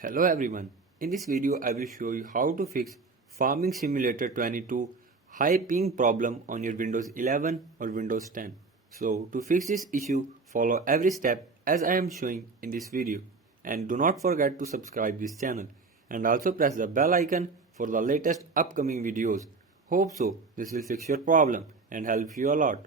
Hello everyone, in this video I will show you how to fix Farming Simulator 22 high ping problem on your Windows 11 or Windows 10. So to fix this issue, follow every step as I am showing in this video, and do not forget to subscribe this channel and also press the bell icon for the latest upcoming videos. Hope so this will fix your problem and help you a lot.